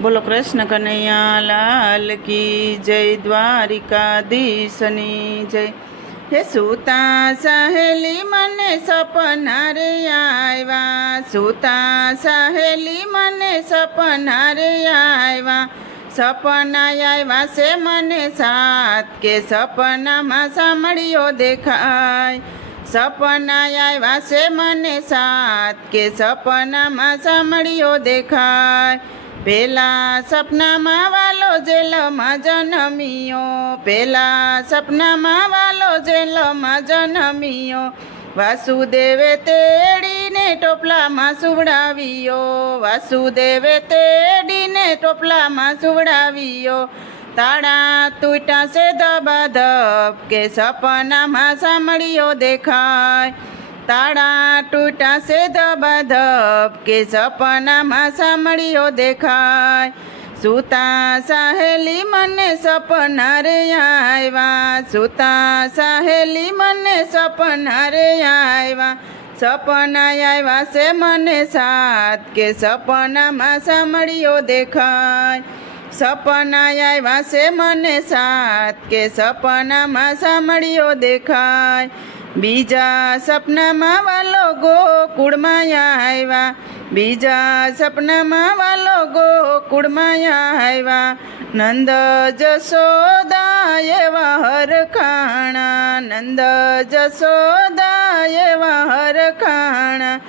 બોલો કૃષ્ણ કનૈયા લાલ કી જય દ્વારિકાધીશની જય હે સુતા સહેલી મને સપના રે આવ્યા સુતા સહેલી મને સપના રે આવ્યા સપના આવ્યા છે મને સાત કે સપનામાં સાંભળ્યો દેખાય સપના આવ્યા છે મને સાત કે સપનામાં સાંભળ્યો દેખાય પેલા સપનામાં વાલો જેલમાં જન્મિયો. પેલા સપનામાં વાલો જેલમાં જન્મિયો. વાસુદેવે તેડીને ટોપલામાં સુવડાવ્યો. વાસુદેવે તેડીને ટોપલામાં સુવડાવ્યો. તાળા તૂટા છે ધબાધબ કે સપનામાં સાંભળ્યો દેખાય. તાળા તૂટા છે ધબાધબ કે સપનામાં સાંભળ્યો દેખાય સુતા સહેલી મને સપના રે આવ્યા સુતા સહેલી મને સપના રે આવ્યા સપના આવ્યા છે મને સાત કે સપનામાં સાંભળ્યો દેખાય સપના આવ્યા છે મને સાત કે સપનામાં સાંભળ્યો દેખાય બીજા સપનામાં વાલો ગોકુળમાં આવ્યા. બીજા સપનામાં વાલો ગોકુળમાં આવ્યા. નંદ જશોદા એવા હરખાણા નંદ જશોદા એવા હરખાણા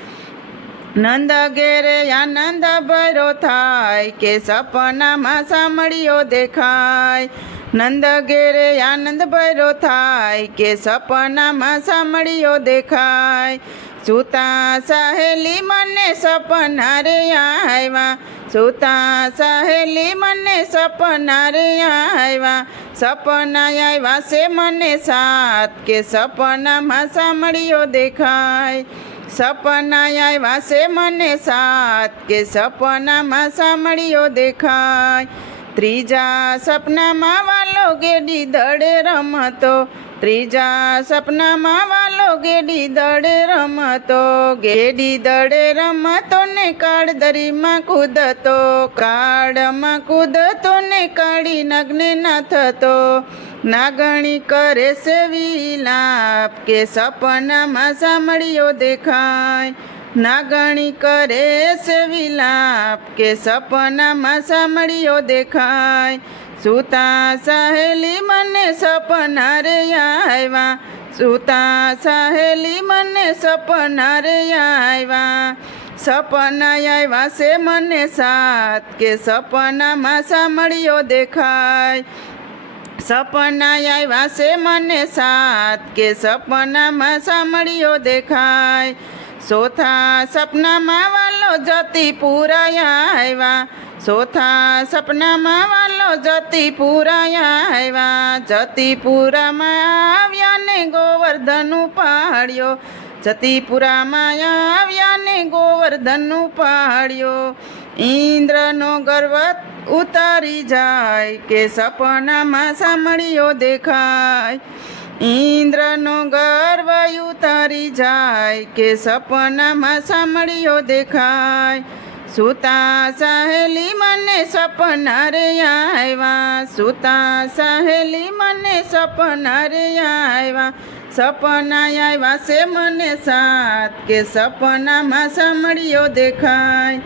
નંદ ઘેરે આનંદ ભરો થાય કે સપનામાં સાંભળ્યો દેખાય. નંદ ઘેરે આનંદ ભરો થાય કે સપનામાં સાંભળ્યો દેખાય સુતા સહેલી મને સપના રે આવ્યા સુતા સહેલી મને સપના રે આવ્યા સપના આવ્યા છે મને સાત કે સપનામાં સાંભળ્યો દેખાય સપના આવ્યા છે મને સાત કે સપનામાં સાંભળ્યો દેખાય ત્રીજા સપનામાં વાલો ગેડી દડે રમતો. ત્રીજા સપનામાં વાલો ગેડી દડે રમતો. ગેડી દડે રમતો ને કાળદરીમાં કૂદતો. કાળમાં કૂદતો ને કાળી નગ્ને ના થતો નાગણી કરે સેવી લાભ કે સપનામાં સાંભળ્યો દેખાય. નાગણી કરે છે વિલાપ કે સપનામાં સાંભળ્યો દેખાય સુતા સહેલી મને સપના રે આવ્યા સુતા સહેલી મને સપના રે આવ્યા સપના આવ્યા છે મને સાત કે સપનામાં સાંભળ્યો દેખાય સપના આવ્યા છે મને સાત કે સપનામાં સાંભળ્યો દેખાય ચોથા સપનામાં વાલો જતી પૂરાયા આવ્યા ચોથા સપનામાં વાલો જતી પૂરાયા આવ્યા જતી પૂરામાં આવ્યા ને ગોવર્ધન પાડ્યો જતીપુરામાં આવ્યા ને ગોવર્ધન પાડ્યો ઇન્દ્રનો ગર્વ ઉતારી જાય કે સપનામાં સાંભળ્યો દેખાય ઇન્દ્રનો ગર્વ ઉતારી જાય કે સપનામાં સાંભળ્યો દેખાય સુતા સહેલી મને સપના રે આવ્યા સુતા સહેલી મને સપના રે આવ્યા સપના આવ્યા છે મને સાત કે સપનામાં સાંભળ્યો દેખાય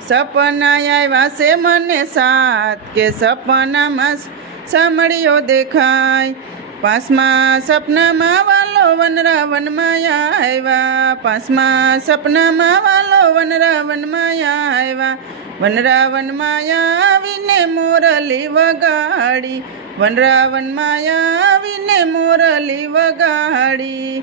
સપના આવ્યા છે મને સાત કે સપનામાં સાંભળ્યો દેખાય પાંચમા સપનામાં વાલો વનરા વનમાં આવ્યા પાંચમા સપનામાં વાલો વનરા વનમાં આવ્યા વનરા વનમાં આવીને મોરલી વગાડી વનરા વનમાં આવીને મોરલી વગાડી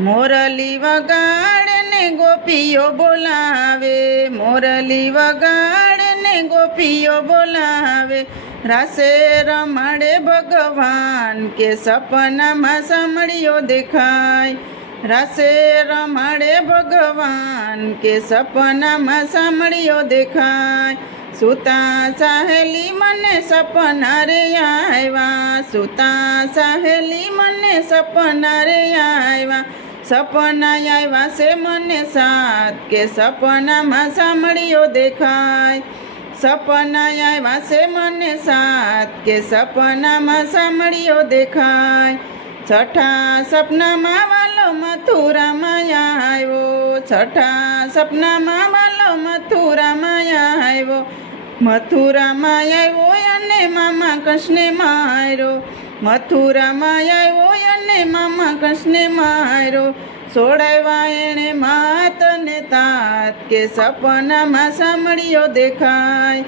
મોરલી વગાડે ને ગોપીઓ બોલાવે મોરલી વગાડે ને ગોપીઓ બોલાવે રાસે રમાડે ભગવાન કે સપનામાં સાંભળ્યો દેખાય રાસે રમાડે ભગવાન કે સપનામાં સાંભળ્યો દેખાય સુતા સહેલી મને સપના રે આવ્યા સુતા સહેલી મને સપના રે આવ્યા સપના આવ્યા છે મને સાત કે સપનામાં સાંભળ્યો દેખાય સપના આવ્યા છે મને સાત કે સપનામાં સાંભળ્યો દેખાય છઠ્ઠા સપનામાં વાલો મથુરામાં આવ્યો છઠ્ઠા સપનામાં વાલો મથુરામાં આવ્યો મથુરામાં આવ્યો અને મામા કૃષ્ણે માર્યો મથુરામાં આવ્યો અને મામા કૃષ્ણે માર્યો સોડાવ્યા એણે માત ને તાત કે સપનામાં સાંભળ્યો દેખાય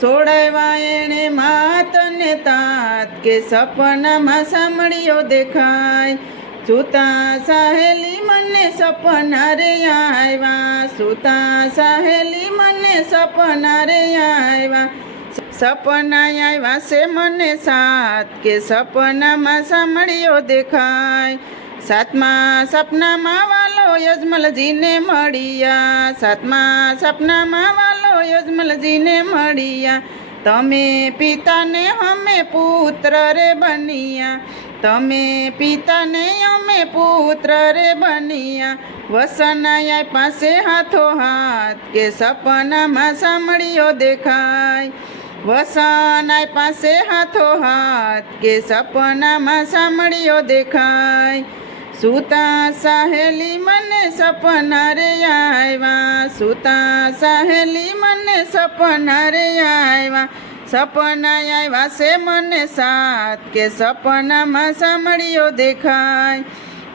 સોડાવ્યા એણે માત ને તાત કે સપનામાં સાંભળ્યો દેખાય સુતા સહેલી મને સપના રે આવ્યા સુતા સહેલી મને સપના રે આવ્યા સપના આવ્યા છે મને સાત કે સપનામાં સાંભળ્યો દેખાય સાતમા સપનામાં વાલો યજમલજીને મળ્યા સાતમા સપનામાં વાલો યજમલજીને મળ્યા તમે પિતાને અમે પુત્ર રે બન્યા તમે પિતાને અમે પુત્ર રે બન્યા વસનાયા પાસે હાથો હાથ કે સપનામાં સાંભળ્યો દેખાય વસનાય પાસે હાથો હાથ કે સપનામાં સાંભળ્યો દેખાય સુતા સહેલી મને સપના રે આવ્યા સુતા સહેલી મને સપના રે આવ્યા સપના આવ્યા છે મને સાત કે સપનામાં સાંભળ્યો દેખાય.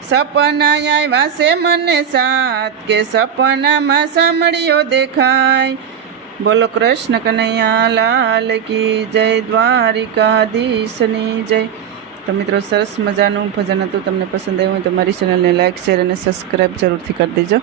સપના આવ્યા છે મને સાત કે સપનામાં સાંભળ્યો દેખાય. બોલો કૃષ્ણ કનૈયા લાલ કી જય દ્વારિકાધીશની જય. તો મિત્રો, સરસ મજાનું ભજન હતું. તમને પસંદ આવ્યું હોય તો મારી ચેનલને લાઇક શેર અને સબસ્ક્રાઈબ જરૂરથી કરી દેજો.